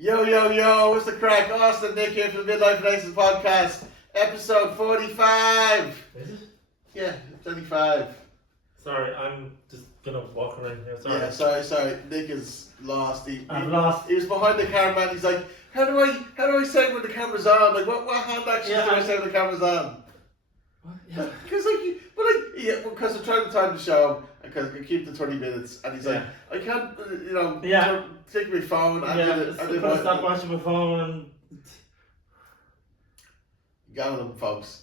Yo, yo, yo, what's the crack? Austin, Nick here from the Midlife Races Podcast, episode 45. Is it? Yeah, 25. Sorry, I'm just gonna walk around here. Sorry. Yeah, sorry. Nick is lost. I'm lost. He was behind the camera and he's like, how do I say when the camera's on? Like, what hand actions do I say when the camera's on? What? Yeah. Because I'm trying to time the show and because I can keep the 20 minutes, and he's like, I can't, take my phone and Stop watching my phone and. Got them, folks.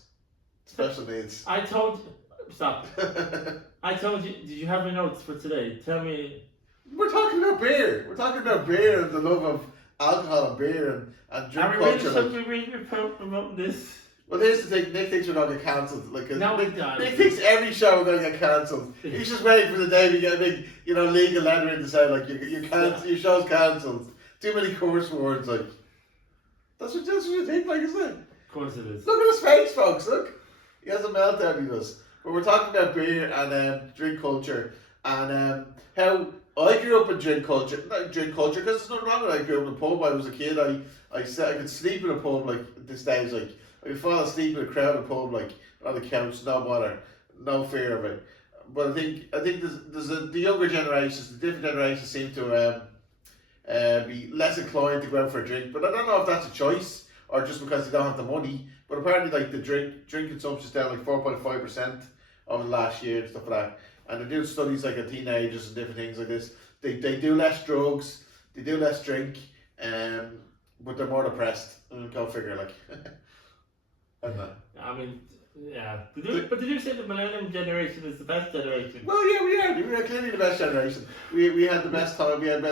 Special needs. I told you. Stop. I told you. Did you have your notes for today? Tell me. We're talking about beer. We're talking about beer and the love of alcohol and beer and drink culture. Should we really promote this? Well, here's the thing. Nick thinks we're going to get cancelled. No, Nick thinks every show we're going to get cancelled. He's just waiting for the day we get a big, legal letter in to say, like, your show's cancelled. Too many curse words, like. That's what you think, like, isn't it? Of course it is. Look at his face, folks. Look. He has a meltdown, he does. But we're talking about beer and drink culture and how I grew up in drink culture. Not drink culture, because there's nothing wrong with it. I grew up in a pub. I was a kid. I could sleep in a pub, like, this days, like, I could fall asleep in a crowded pub, like, on the couch, no bother, no fear of it. But I think there's the younger generations, the different generations seem to be less inclined to go out for a drink. But I don't know if that's a choice or just because they don't have the money. But apparently, like, the drink consumption is down like 4.5% over the last year and stuff like that. And they're doing studies like on teenagers and different things like this. They do less drugs, they do less drink, but they're more depressed. Go figure, like. I don't know. I mean, yeah. But did you say the millennium generation is the best generation? Well, yeah, we are clearly the best generation. We had the best time. We had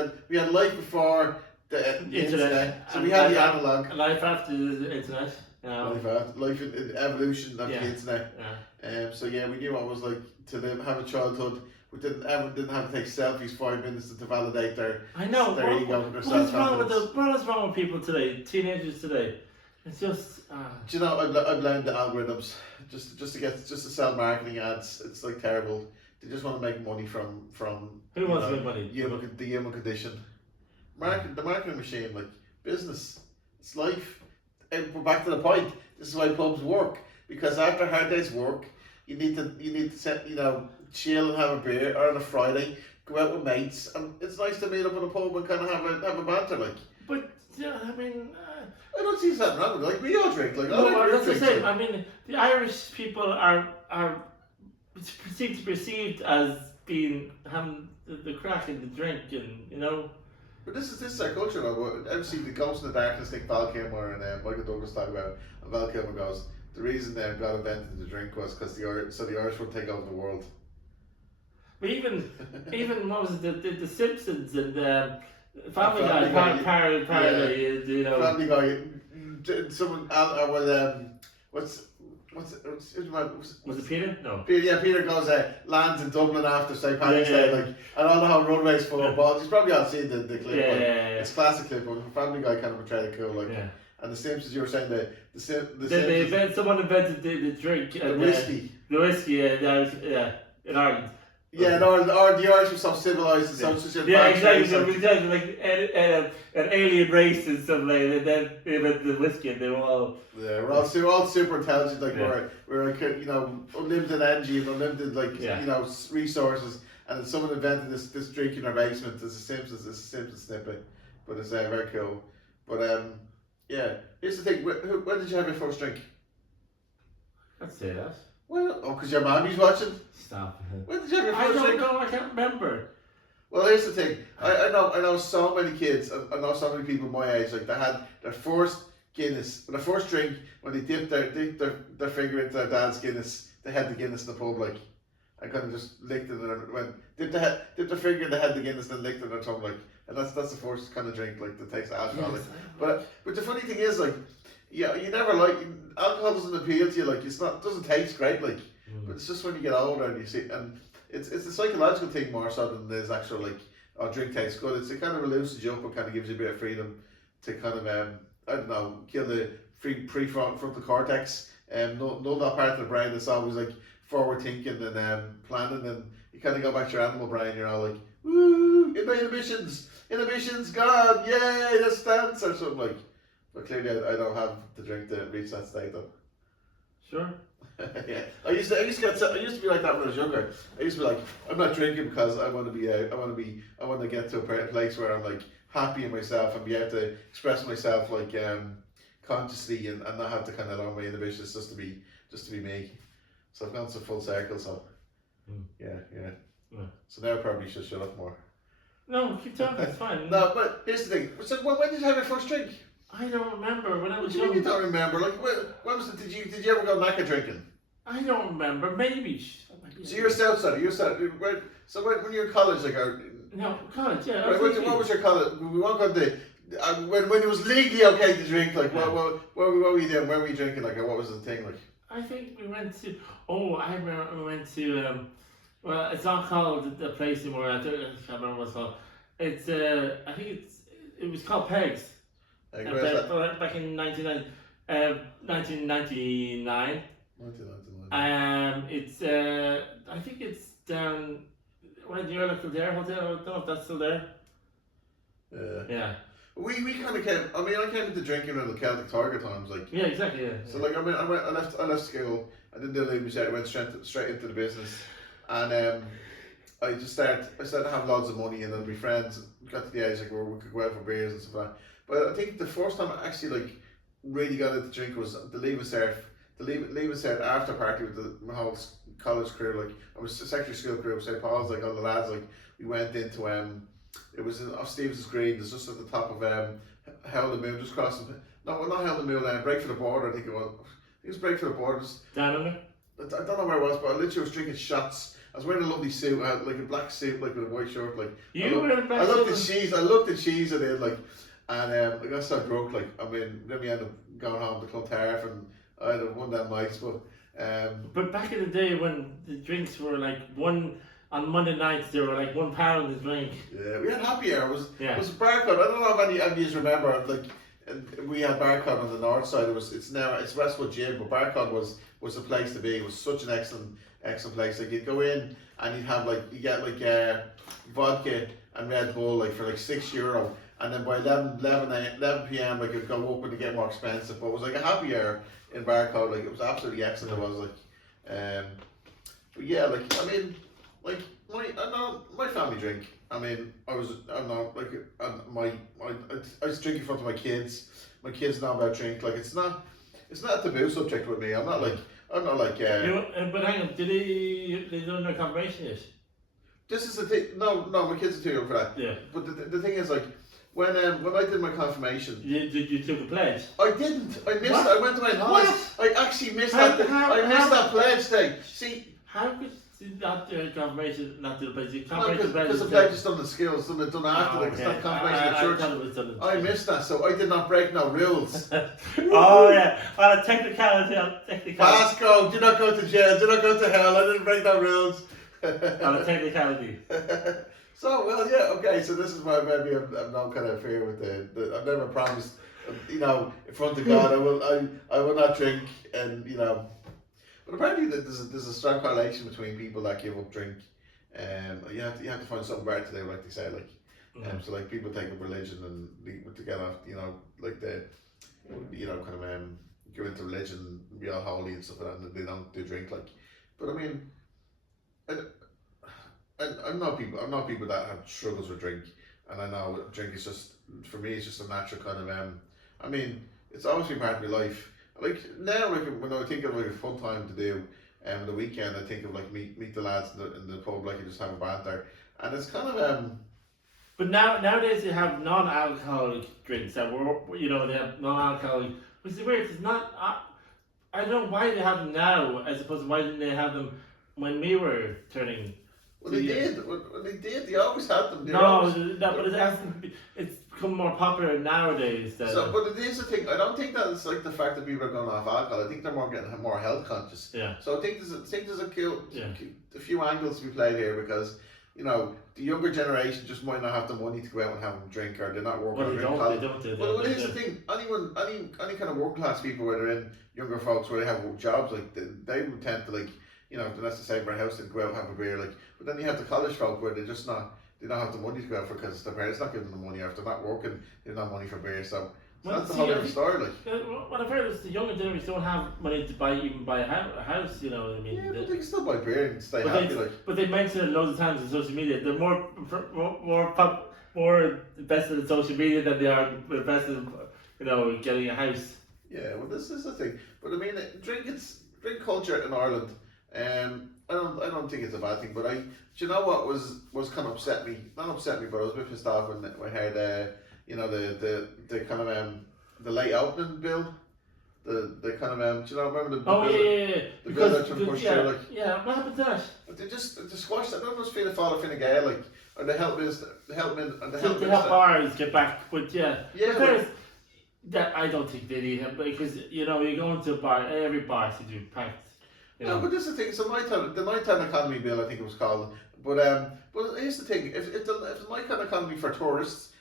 life before the internet. So we had the analog. Life after the internet. Life in evolution of the internet. Yeah. So yeah, we knew what it was like to have a childhood. We didn't have to take selfies 5 minutes to validate their ego and their self-confidence. What is wrong with people today? Teenagers today. It's just. Do you know? I blame the algorithms just to sell marketing ads. It's like terrible. They just want to make money from. Who wants to make money? The human condition. The marketing machine, like business. It's life. And we're back to the point. This is why pubs work, because after a hard day's work, you need to set, chill and have a beer, or on a Friday go out with mates, and it's nice to meet up in a pub and kind of have a banter, like. But I mean. I don't see something wrong with it. Like, we all drink. Like, no, that's the same. I mean, the Irish people are perceived as having the crack and the drink, and But this is our culture, though. Ever see the Ghost in the Darkness thing Val Kilmer and Michael Douglas talk about? And Val Kilmer goes, the reason God invented the drink was because the Irish would take over the world. But even what was it, the Simpsons and Family Guy, Family Guy. Someone was it Peter? No. Peter goes lands in Dublin after St. Patrick's Day, like, and all the whole runways full of balls. He's probably all seen the clip. It's a classic clip, but Family Guy kind of portrayed it cool, like. Yeah. And the Simpsons, you were saying someone invented the drink, the whiskey. The whiskey, in Ireland. Yeah, or the Irish were so civilised and so such a exactly. Like an alien race and stuff like that. Then they invented the whiskey, and they were all. Yeah, we're all super intelligent. Like we're like unlimited energy and unlimited resources. And then someone invented this drink in our basement. It's a Simpsons snippet, but it's very cool. But here's the thing. When did you have your first drink? I'd say that. Well, because your mommy's watching. Stop. When did you have your first drink? I don't know. I can't remember. Well, here's the thing. I know so many kids. I know so many people my age. Like, they had their first Guinness, their first drink when they dipped their finger into their dad's Guinness. They had the Guinness in the pub, like. I kind of just licked it and dipped their finger in the head the Guinness, then licked it in their tongue, like. And that's the first kind of drink, like, that tastes alcoholic. Yes, but the funny thing is, like, you never alcohol doesn't appeal to you, like, it doesn't taste great, like. But it's just when you get older and you see, and it's a psychological thing more so than it is actual, like, drink tastes good. It kind of loosens you up and kind of gives you a bit of freedom to kind of I don't know, kill the prefrontal cortex and null that part of the brain that's always like forward thinking and planning, and you kind of go back to your animal brain. You're all like, woo, inhibitions, inhibition's gone, yay, let's dance or something like. But clearly, I don't have the drink to reach that state though. Sure. Yeah, I used to be like that when I was younger. I used to be like, I'm not drinking because I want to be out. I want to get to a place where I'm like happy in myself and be able to express myself like consciously and not have to kind of allow my inhibitions just to be me. So I've gone to full circle. So yeah. So now I probably should shut up more. No, keep talking. It's fine. No, but here's the thing. So when did you have your first drink? I don't remember when I was What do you young. mean you don't remember? Like when was it? Did you ever go knackered drinking? I don't remember. Maybe. So you're a Southsider. So when you were in college, like, no, college. Yeah. Right, what was your college? We won't go to when it was legally okay to drink. Like, what were you doing? Where were you drinking? Like, what was the thing? Like, I think we went to. Oh, I remember we went to. Well, it's not called the place anymore. I can't remember what it's called. It's. I think it was called Pegs. back in 1999. It's I think it's down where the Earl Kildare Hotel. I don't know if that's still there. Yeah. We kind of came. I mean, I came into drinking around the Celtic Tiger times, like. Yeah, exactly. Yeah. So like, I left school. I didn't do leaving yet. I went straight into the business, and I started to have loads of money, and then my friends got to the age like where we could go out for beers and stuff like that. But I think the first time I actually like really got into drink was the Leaving Cert after party with my whole college crew. Like I was a secondary school crew of St. Paul's. Like all the lads, like we went into it was off Stevens Green. It's just at the top of Hell the Moon, just crossing. No, not Hell the Moon. Break for the Border. I think it was. It was Break for the Border. Down under. I don't know where it was, but I literally was drinking shots. I was wearing a lovely suit, I had like a black suit, like with a white shirt. Like I looked at cheese and then like, and I got so drunk. Like I mean, then we ended up going home to Clontarf and I had one that night. But back in the day when the drinks were like one on Monday nights, they were like £1 a drink. Yeah, we had happy hour. It was Barcode. I don't know if any of you remember. Like we had Barcode on the north side. It's Westwood Gym, but Barcode was the place to be. It was such an excellent place. Like you'd go in and you get vodka and Red Bull like for like €6, and then by 11 p.m. like it'd go up and it'd get more expensive. But it was like a happy hour in Barcode. Like it was absolutely excellent. It was like, but yeah, like I mean, like my family drink. I mean, I was drinking in front of my kids. My kids know about drink. Like it's not a taboo subject with me. I'm not like. But hang on, they don't know confirmation yet? This is the thing. No, my kids are too young for that. Yeah. But the thing is, like, when I did my confirmation, you took a pledge. I didn't. I missed. It. I went to my house. I actually missed that. I missed that pledge day. See, how could not do confirmation, not do the pledge? Because the pledge is done in school, it's done after. Like, it's not confirmation in church. It was done I missed that, so I did not break no rules. Oh yeah, on a technicality. Pasco, do not go to jail. Do not go to hell. I didn't break no rules. On a technicality. So well, yeah, okay. So this is why maybe I'm not kind of fair with the. I've never promised, in front of God, I will not drink, and But apparently there's a strong correlation between people that give up drink. You have to find something better to do, like they say, like. So like people take up religion and to get off, like kind of go into religion, be all holy and stuff like that, and they don't do drink, like. But I mean, I'm not people that have struggles with drink, and I know drink is just, for me, it's just a natural kind of I mean, it's always been part of my life. Like now, like when I think of like a fun time to do, the weekend, I think of like meet the lads in the pub, like you just have a banter, and it's kind of But nowadays you have non-alcoholic drinks that they have non-alcoholic, which is weird. It's not. I don't know why they have them now, as opposed to why didn't they have them when we were turning. Well, they did. They always had them. But it hasn't. It's become more popular nowadays. But it is the thing. I don't think that it's like the fact that people are going off alcohol. I think they're getting more health conscious. Yeah. So I think there's a few angles to be played here, because the younger generation just might not have the money to go out and have a drink, or they're not working. Well, they don't. But here's the thing. Any kind of working class people, where they're in younger folks where they have jobs, like they would tend to like. If they're not to save for a house, they'd go out and have a beer, like. But then you have the college folk where they they don't have the money to go out for because their parents not giving them the money, or if they're not working, they don't have money for beer. So Well, that's the see, whole I different think- story. Like, what I've heard is the younger generation don't have money to buy a house. You know what I mean? yeah, but they can still buy beer and stay But happy. they, Like, but they mention it loads of times on social media. They're more invested in social media than they are invested in, getting a house. yeah, well, this is the thing. But I mean, drink culture in Ireland. I don't think it's a bad thing. But do you know what was kind of upset me? Not upset me, but I was a bit pissed off when we heard, the kind of the late opening bill. The kind of do you know, remember the Oh bill? yeah. The bill that Trump pushed through, like, yeah. What happened to that? they squashed it. I don't know if Fianna Fáil or Fine Gael, like, or the help minister, To help bars get back, but yeah. Yeah, But there's, that I don't think they need him because you go into a bar, every bar should do packed. No, but this is the thing. So the nighttime economy bill, I think it was called. But here's the thing: if the nighttime economy for tourists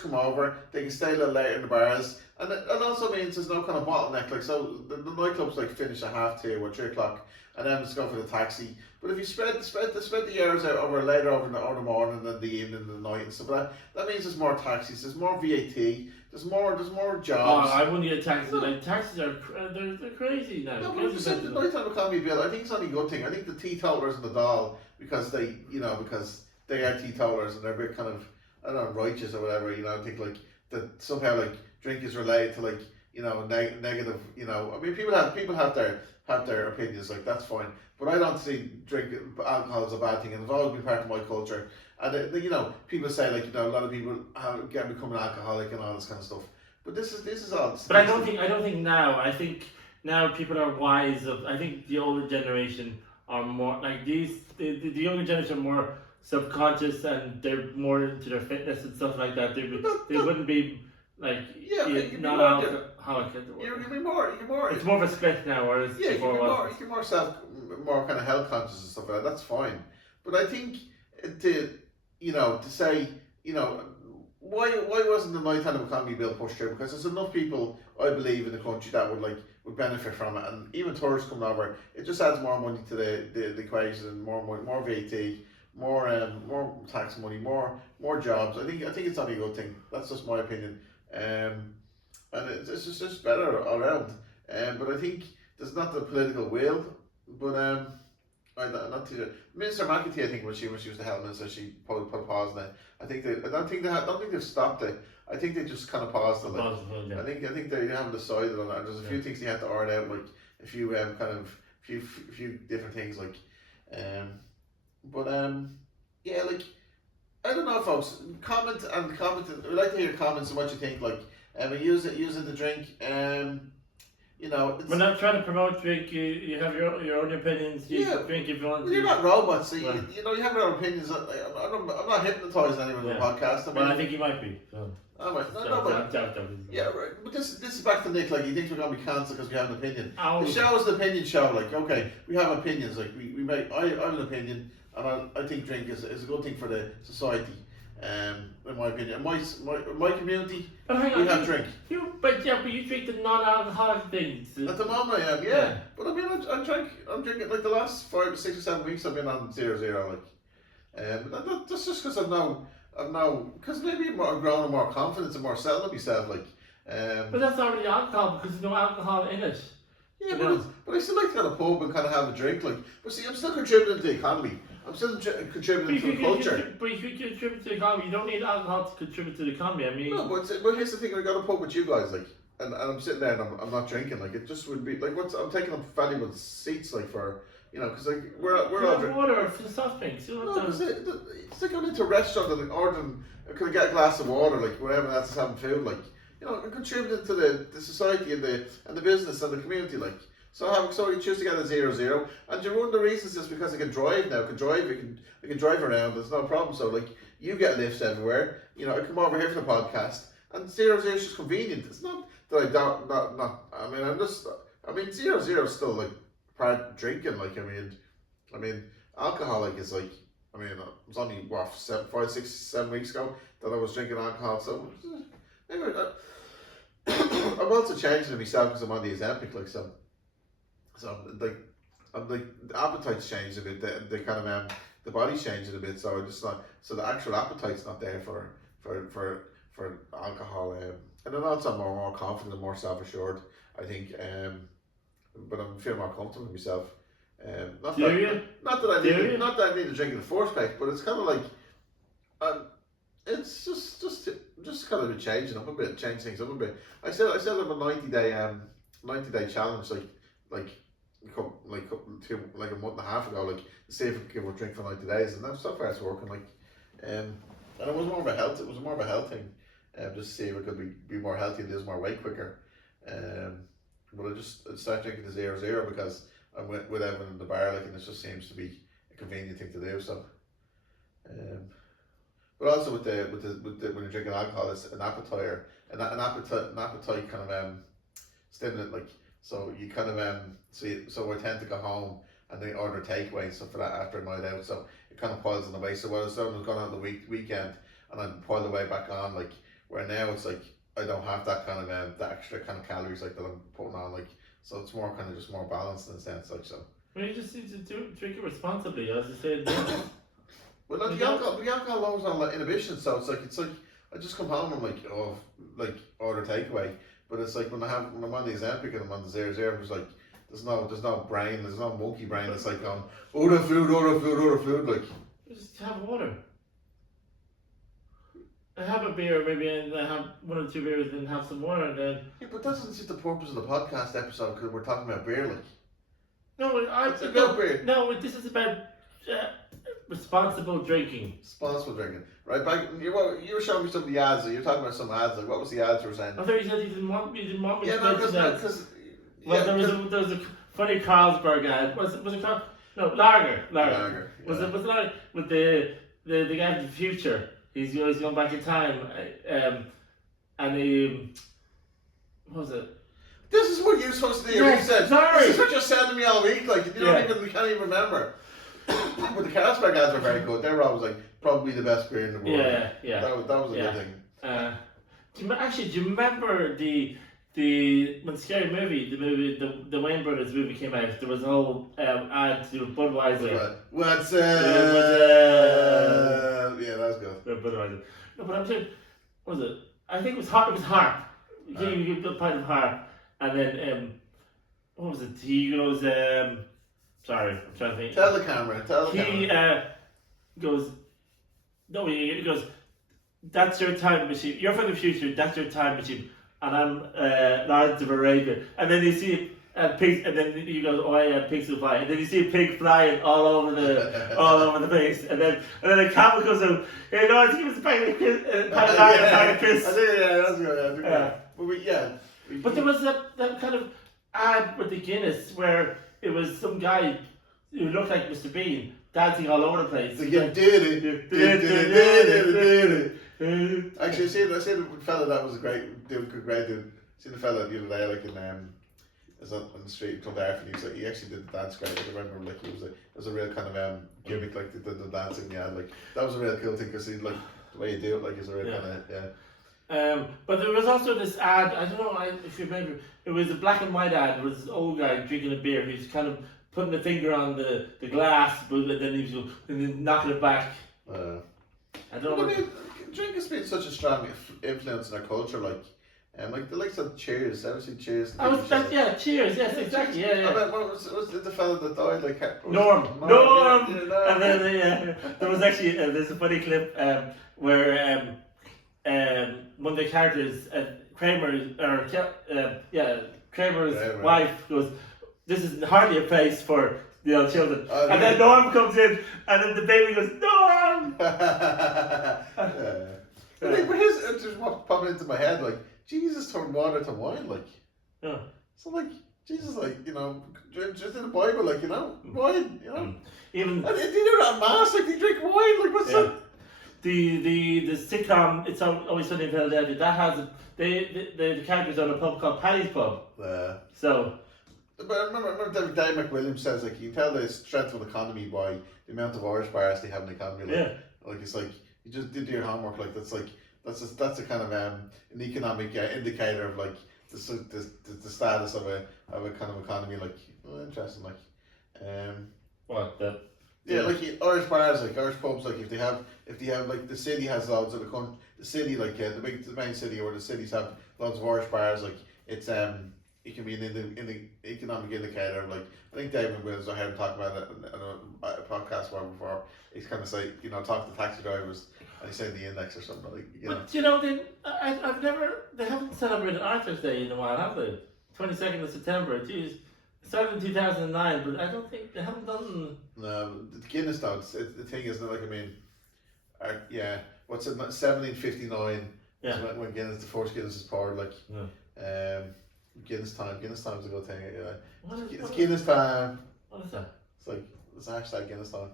come over, they can stay a little later in the bars, and it also means there's no kind of bottleneck. Like, so the nightclubs like finish at 2:30 or 3:00, and then just go for the taxi. But if you spread the hours out over later over the morning and the evening and the night and stuff, that means there's more taxis, there's more VAT, there's more jobs. Oh, I wouldn't get taxis. No. Like, taxis are they're crazy now. No, but if you said the nighttime economy bill, I think it's only a good thing. I think the teetotalers and the Dáil, because they are teetotalers and they're a bit kind of, I don't know, righteous or whatever. I think like that somehow like drink is related to like negative. I mean, people have their opinions, like, that's fine. But I don't see alcohol as a bad thing, and it's always been part of my culture. And people say like a lot of people become an alcoholic and all this kind of stuff. But this is all. But I don't think now. I think now people are wise. I think the older generation are more like these. The younger generation are more subconscious and they're more into their fitness and stuff like that. They wouldn't be like not alcoholic. You're more. It's more of a split now, whereas before you're more kind of health conscious and stuff like that. That's fine. But I think to say why wasn't the nighttime economy bill pushed through? Because there's enough people, I believe, in the country that would benefit from it, and even tourists coming over, it just adds more money to the equation, and more money, more VAT, more tax money, more jobs. I think it's only a good thing. That's just my opinion. And it's just better all around. But I think there's not the political will. But not to Minister McAtee, I think when she was the health minister, she put a pause on it. I don't think they've stopped it. I think they just kind of paused it. Like, I think they haven't decided on it. There's a few things they had to iron out, like a few few different things, like yeah, like, I don't know, folks. Comment. We'd like to hear your comments on what you think. Like, using the drink. We're not trying to promote drink. You have your own opinions. You drink if you want. You're not robots. So you have your own opinions. I'm not hypnotising anyone on the podcast. I think you might be. So. Yeah, right. But this is back to Nick. Like, he thinks we're gonna be cancelled because we have an opinion. The show is an opinion show. Like, okay, we have opinions. Like, I have an opinion, and I think drink is a good thing for the society. In my opinion, my community, we have drink. But you drink the non-alcoholic things. At the moment, I am, yeah. But I mean, I'm drinking like the last 5, 6 or 7 weeks. I've been on 0-0, like, that's just because because maybe I've grown in more confidence and more selling myself, like. But that's not really alcohol because there's no alcohol in it. Yeah, but I still like to go to the pub and kind of have a drink, like. But see, I'm still contributing to the economy. I'm still contributing to the culture. But if you contribute to the economy, you don't need alcohol to contribute to the economy. I mean, no, but here's the thing: I got a pub with you guys, like, and I'm sitting there and I'm not drinking. Like, it just would be like, I'm taking up valuable seats, like, for because like we're all drinking water for the soft drinks. It's like going into a restaurant and ordering. Can I get a glass of water, like, wherever that's having food, like, I'm contributing to the society and the business and the community, like. So you choose to get a 0-0, and one of the reasons is because I can drive now. I can drive around. There's no problem. So, like, you get lifts everywhere. I come over here for the podcast, and 0-0 is just convenient. It's not that I don't not. I mean, 0-0 is still like part drinking. Like, I mean, alcohol, like, is like. I mean, it was only 5, 6, 7 weeks ago that I was drinking alcohol. So anyway, I'm also changing it myself because I'm on the Ozempic, like, so. So, like, the appetite's changed a bit. The kind of the body's changing a bit, so it's not, so the actual appetite's not there for alcohol, and then also I'm more confident and more self assured. I think, but I'm feeling more comfortable with myself. Not that I need to drink in the first place, but it's kind of like, it's just kind of changing up a bit, change things up a bit. I said I'm a 90-day challenge, like a month and a half ago, like to see if I could give a drink for 90 days, and that's so far it's working. Like, and it was more of a health thing, just to see if I could be more healthy and lose more weight quicker. But I started drinking the 0.0 because I'm with Evan in the bar, like, and it just seems to be a convenient thing to do. So, but also with the when you're drinking alcohol, it's an appetite kind of stimulant, like, so you kind of so I tend to go home and then order takeaway and stuff for that after a night out, so it kind of piles on the way. So when I was going on the weekend and I pile the weight back on, like, where now it's like I don't have that kind of the extra kind of calories like that I'm putting on, like, so it's more kind of just more balanced in a sense, like, so. Well, you just need to drink it responsibly, as I said. Well, like, the alcohol lowers on inhibition, so it's like I just come home and order takeaway, but it's like when I'm on the Ozempic and I'm on the 0.0, it's like there's no brain, there's no monkey brain that's like going order food, like. Just have water. I have a beer maybe, and I have 1 or 2 beers, and have some water, and then. Yeah, but that's not the purpose of the podcast episode, because we're talking about beer, like. No, it's about beer. No, this is about responsible drinking. Responsible drinking, right? Back, you were showing me some of the ads. You were talking about some ads. Like, what was the ads you were saying? I thought you said you didn't want me to because there was a funny Carlsberg ad. Was it Carl? No, Lager. Lager. Was it Lager with the guy from the future? He's going back in time, and he, what was it? This is what you're supposed to do. No, research. Sorry. This is what you're sending me all week. Like, you can't even remember. But the Carlsberg ads were very good. They were always like probably the best beer in the world. Yeah. That was a good thing. Do you remember when Scary Movie, the Wayne Brothers movie came out? There was a whole ad to do with Budweiser. What's yeah, that was good. Budweiser. No, but I'm saying, what was it? I think it was Harp. You get a pint of Harp, and then what was it? He goes sorry, I'm trying to think. Tell the camera. He goes. No, he goes. That's your time machine. You're from the future. That's your time machine. And I'm Lawrence of Arabia. And then you see pigs, and then you go, oh yeah, pigs will fly. And then you see a pig flying all over the place. And then a camel goes out. Hey, Lawrence, give us a pack of piss. That's good. But there was that kind of ad with the Guinness where it was some guy who looked like Mr. Bean dancing all over the place. Actually, I seen the fella that was a great dude. Seen the fella the other day, like in was on the street in Clondarf, and he actually did the dance great. Like, I remember, like, it was a real kind of gimmick, like the dancing. Yeah, like that was a real cool thing, because he, like, the way you do it, like, is a real kind of but there was also this ad. I don't know if you remember. It was a black and white ad. It was this old guy drinking a beer. He was kind of putting the finger on the glass, but then he was knocking it back. I don't know. Drink has been such a strong influence in our culture, like, like the likes of Cheers. Ever seen Cheers? Cheers. Yes, exactly. Yeah. What was the fella that died? Like Norm. Yeah, And then there was actually there's a funny clip where one of the characters, Kramer's wife goes, "This is hardly a place for the old children," and then Norm comes in, and then the baby goes, "Norm!" But here's just what popped into my head, like, Jesus turned water to wine, like. Yeah. So, like, Jesus, like, just in the Bible, like, wine, Even. And they do that at Mass, like, they drink wine, like, what's that? The sitcom It's Always Sunny in Philadelphia, that has the characters on a pub called Paddy's Pub. So. But I remember Dave McWilliams says, like, you can tell the strength of an economy by the amount of Irish bars they have in the economy. Like, like, it's like you just did your homework. Like, that's a kind of an economic indicator of, like, the status of a kind of economy. Like, interesting. Like, what Yeah, like Irish bars, like Irish pubs, like if they have like the city has loads of the city, like the main city or the cities have loads of Irish bars, like it's it can be in the economic indicator. Like I think David Wills, I heard him talk about it in a podcast before. He's kind of like talk to taxi drivers and he's saying the index or something like I've never they haven't celebrated Arthur's Day in a while, have they? 22nd of September. Jeez. It started in 2009, but I don't think they haven't done. No, the Guinness though. The thing is that what's it? 1759. Yeah. When Guinness, the first Guinness is poured. Like, Yeah. Guinness time. Guinness time's a good thing. Yeah. It's What Guinness time. What is that? It's hashtag Guinness time.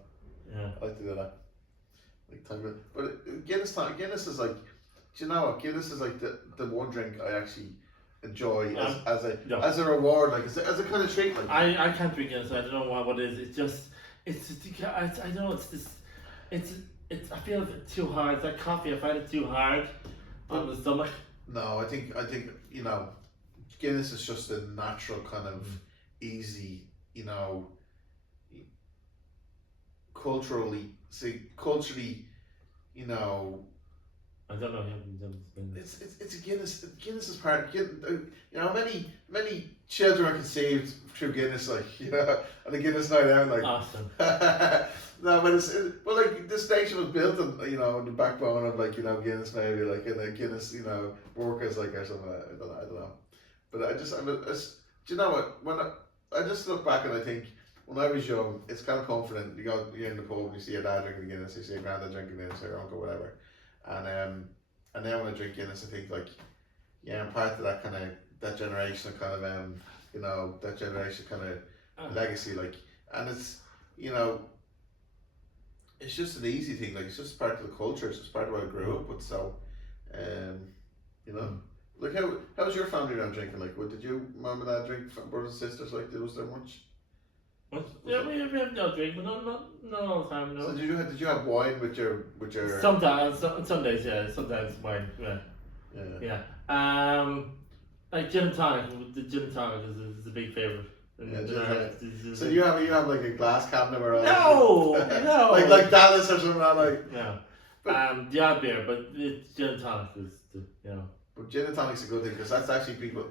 Yeah. I like to do that. Like time, but Guinness time. Guinness is like. Do you know what? Guinness is like the one drink I actually enjoy as a reward, like as a kind of treat. Like I can't drink Guinness. I don't know what it is. It's I don't know. It's I feel it's too hard. It's like coffee. I find it too hard on the stomach. No, I think Guinness is just a natural kind of easy, culturally, I don't know. It's a Guinness. Guinness is part. Many children are conceived through Guinness, like on a Guinness night out, like. Awesome. No, but like this nation was built on on the backbone of Guinness, maybe like in a Guinness workers like or something. I don't know. But do you know what? When I just look back and I think when I was young, it's kind of comforting. You're in the pub and you see your dad drinking Guinness, you see your granddad drinking Guinness, or your uncle, whatever. And now when I drink Guinness, I think I'm part of that generation of that generation kind of legacy, and it's it's just an easy thing, it's just part of the culture, it's just part of what I grew up with. So, how's your family around drinking? What did you mum and dad drink? Brothers and sisters, was there much? Yeah, we have no drink, but not all the time. No. So did you have wine with your? Sometimes, some days, yeah. Sometimes wine, yeah. Like gin and tonic. The gin and tonic is a big favorite. So you have like a glass cabinet or no, like Dallas or something like. No. The odd beer, but gin and tonic is But gin and tonic's a good thing because that's actually people.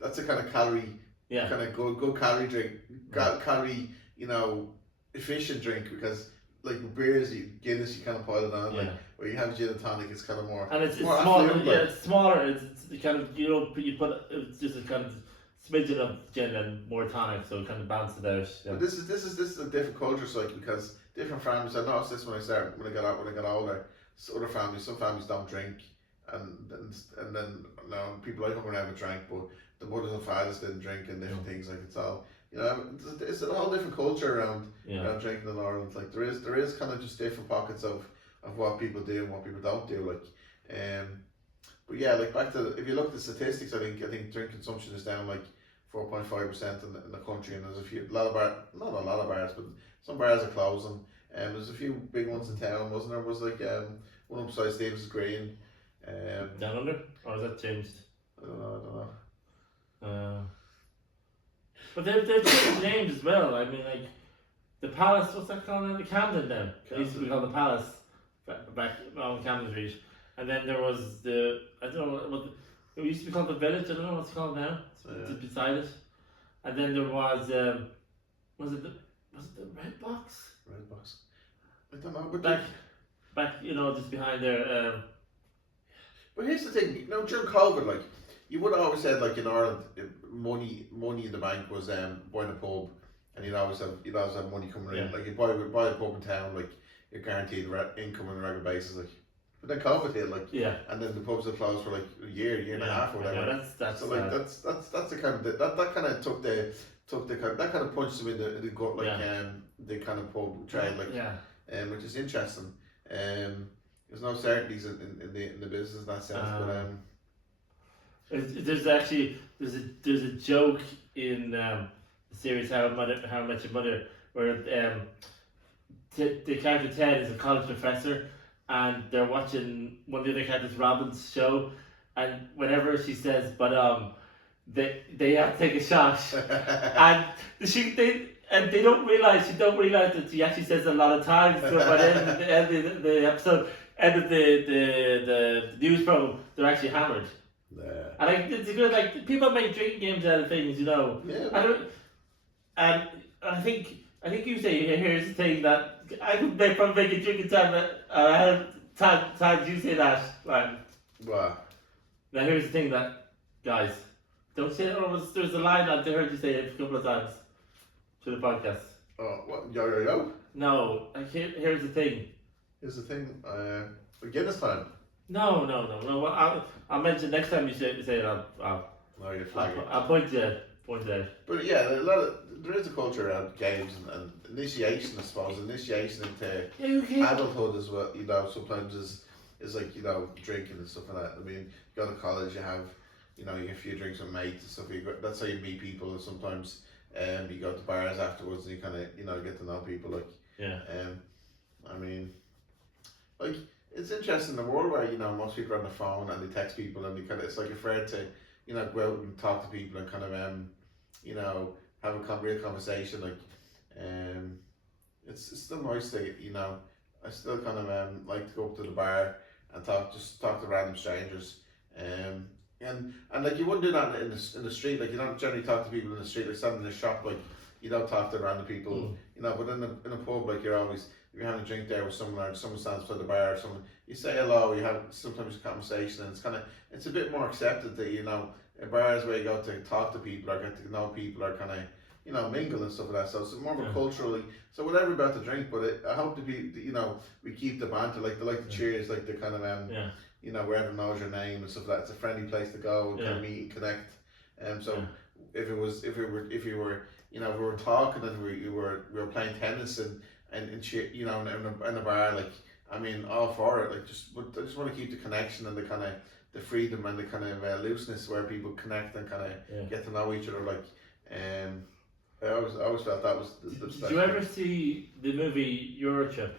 That's a kind of calorie. Yeah. Kind of good calorie drink, calorie efficient drink because with beers, Guinness, you kind of pile it on. Where you have gin and tonic, it's kind of more. And it's smaller. It's smaller. It's kind of you put it's just a kind of smidgen of gin and more tonic, so it kind of balances it out. Yeah. But this is a different culture cycle because different families. I noticed this when I got older. Some families don't drink, and then people like me never drank, but the mothers and fathers didn't drink and different things. It's all it's a whole different culture around drinking in Ireland. There is kind of just different pockets of what people do and what people don't do. But yeah, back to if you look at the statistics, I think drink consumption is down 4.5% in the country, and there's not a lot of bars, but some bars are closing. There's a few big ones in town, wasn't there? Was one up beside Stevens Green. Down under, or has that changed? I don't know. But they've changed names as well. I mean, the Palace. What's that called now? The Camden now. It used to be called the Palace back on Camden Street, and then there was I don't know what it used to be called the Village. I don't know what it's called now. It's beside it, and then there was it the Red Box? Red Box. I don't know, but back just behind there. But here's the thing. During COVID, you would have always said in Ireland, money in the bank was buying a pub, and you'd always have money coming in. You buy a pub in town, you're guaranteed income on a regular basis. But then COVID hit, and then the pubs have closed for a year and a half or whatever. Yeah, that's so that's the kind of that kind of took the that kind of punched them in the gut the kind of pub trade which is interesting. There's no certainties in the business in that sense, but there's a joke in the series How I Met Your Mother where the character Ted is a college professor and they're watching one of the other characters Robin's show, and whenever she says they have to take a shot and and they don't realize that she actually says a lot of times. So by the end of the episode, end of the news program, they're actually hammered. Yeah. And like it's good. Like people make drinking games out of things, you know. Yeah. And I think you say here's the thing that I could probably make a drinking time. Times you say that, right? What? Now here's the thing that guys don't say it. Or there's a line that I heard you say it a couple of times to the podcast. Oh, what? Yo. No, here's the thing. Here's the thing. Guinness time. No. Well, I'll mention next time you say it. No, you're flagging. I'll point it out. But yeah, there is a culture around games and initiation, I suppose. Initiation into adulthood as well. You know, sometimes is like, you know, drinking and stuff like that. I mean, you go to college, you have a few drinks with mates and stuff. That's how you meet people. And sometimes you go to bars afterwards and you kind of get to know people. Like, yeah. I mean, like, it's interesting in the world where, you know, most people are on the phone and they text people and it's like afraid to, you know, go out and talk to people and kind of you know, have a real conversation. Like, it's still nice to, you know, I still kind of like to go up to the bar and talk to random strangers. And like, you wouldn't do that in the street. Like, you don't generally talk to people in the street. Like, standing in a shop, like, you don't talk to random people. You know, but in a pub, like, you're having a drink there with someone, or someone stands by the bar or someone, you say hello, you have sometimes a conversation, and it's a bit more accepted that, you know, in bars where you go to talk to people or get to know people or kind of, you know, mingle and stuff like that. So it's more of a culturally, so whatever about the drink, but I hope to be, you know, we keep the banter, like the cheers, like the kind of you know, where everyone knows your name and stuff like that. It's a friendly place to go and kind of meet and connect. So if you were you know, we were talking and we were playing tennis and you know, in a bar, like, I mean, all for it. Like, I just want to keep the connection and the kind of the freedom and the kind of looseness where people connect and kind of get to know each other. Like, I always felt that was the Did you ever see the movie Eurotrip?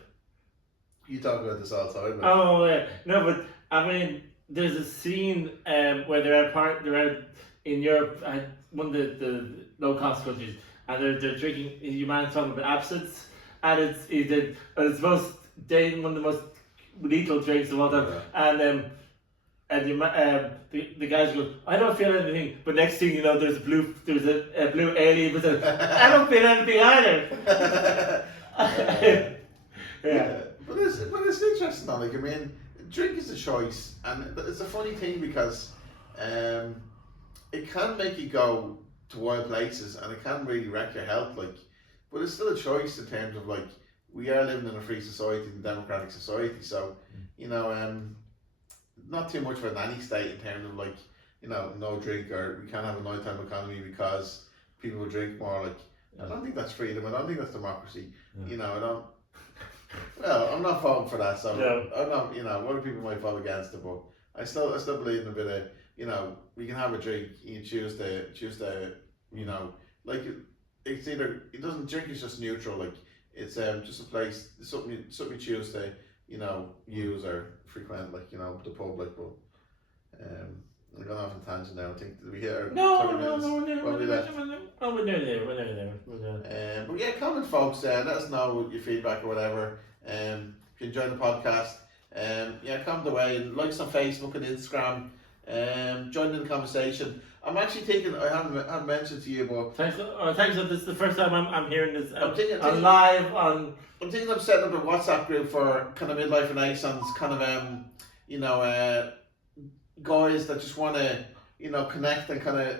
You talk about this all the time. Oh yeah, no, but I mean, there's a scene where they're out in Europe, one of the low cost countries, and they're drinking. Your man's talking about absinthe, and it's one of the most lethal drinks of all time, and the guys go, I don't feel anything, but next thing you know, there's a blue alien with I don't feel anything either. Yeah. But it's interesting though. Like, I mean, drink is a choice, and it's a funny thing because it can make you go to wild places, and it can really wreck your health. Like, but it's still a choice in terms of, like, we are living in a free society, in a democratic society. So, you know, not too much of a nanny state in terms of, like, you know, no drink, or we can't have a nighttime economy because people will drink more. Like, I don't think that's freedom. I don't think that's democracy. You know, I don't. Well, I'm not voting for that, so I'm not. You know, other people might vote against it, but I still believe in a bit of, you know, we can have a drink. You choose to, you know, like, it's either, it doesn't, drink is just neutral. Like, it's just a place, something you choose to, you know, use or frequent, like, you know, the public. But we're going off on tangent now. I think, did we hear? No, we're nearly there. But yeah, comment, folks. Let us know your feedback or whatever. If you enjoy the podcast, yeah, comment away and like us on Facebook and Instagram. Join in the conversation. I'm actually thinking, I haven't mentioned to you, but thanks. This is the first time I'm hearing this. I'm thinking live on. I'm thinking of setting up a WhatsApp group for kind of midlife renaissance, kind of you know, guys that just want to, you know, connect and kind of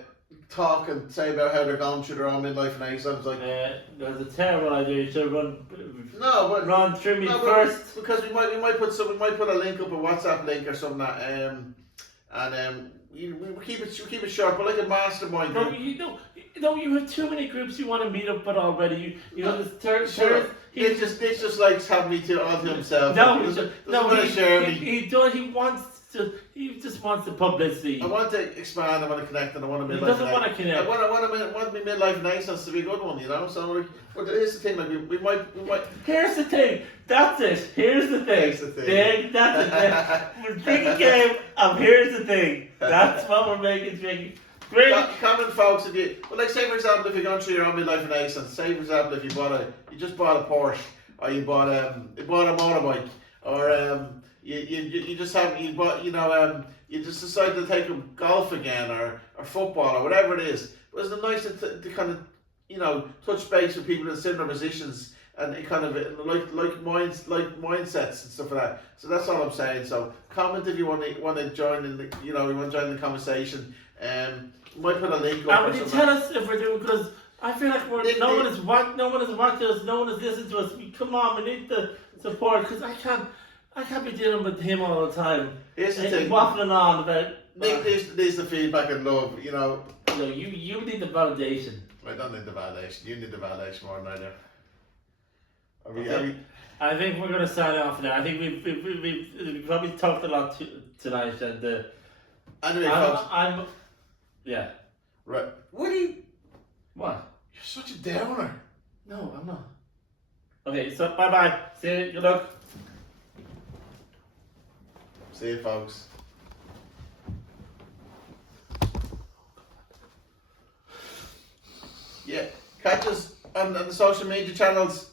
talk and say about how they're going through their own midlife renaissance. Like, there's a terrible idea. You should run through me first, because we might put a link up, a WhatsApp link or something that we keep it short, but like a mastermind. No, you have too many groups you want to meet up with already. You know, this third. He just likes having me all to himself. He just wants the publicity. I want to expand. I want to connect, and I want to midlife. He doesn't want to connect. I want my midlife renaissance to be a good one, you know. So, like, but here's the thing. Like, we might. Here's the thing. That's it. Here's the thing. That's it. We're drinking game. Here's the thing. That's what we're making drinking. Comment, folks, if you, well, like, say for example, if you're going through your own midlife and accent, say for example, if you just bought a Porsche, or you bought a motorbike, or you just have, you just decided to take up golf again, or football, or whatever it is. But it's nice to kind of, touch base with people in similar positions, and it kind of like mindsets and stuff like that. So that's all I'm saying. So comment if you want to join in the, you want to join the conversation. We might put a link up. And would you tell us if we're doing, because I feel like no one has watched us, no one has listened to us. Come on, we need the support, because I can't be dealing with him all the time. Here's the thing. Waffling on about. Nick needs the feedback and love. No, you need the validation. I don't need the validation. You need the validation more than I do. I think we're going to sign off now. I think we've probably talked a lot tonight, and anyway, folks. Yeah. Right. Woody. What? You're such a downer. No, I'm not. Okay, so bye. See you. Good luck. See you, folks. Yeah. Catch us on the social media channels.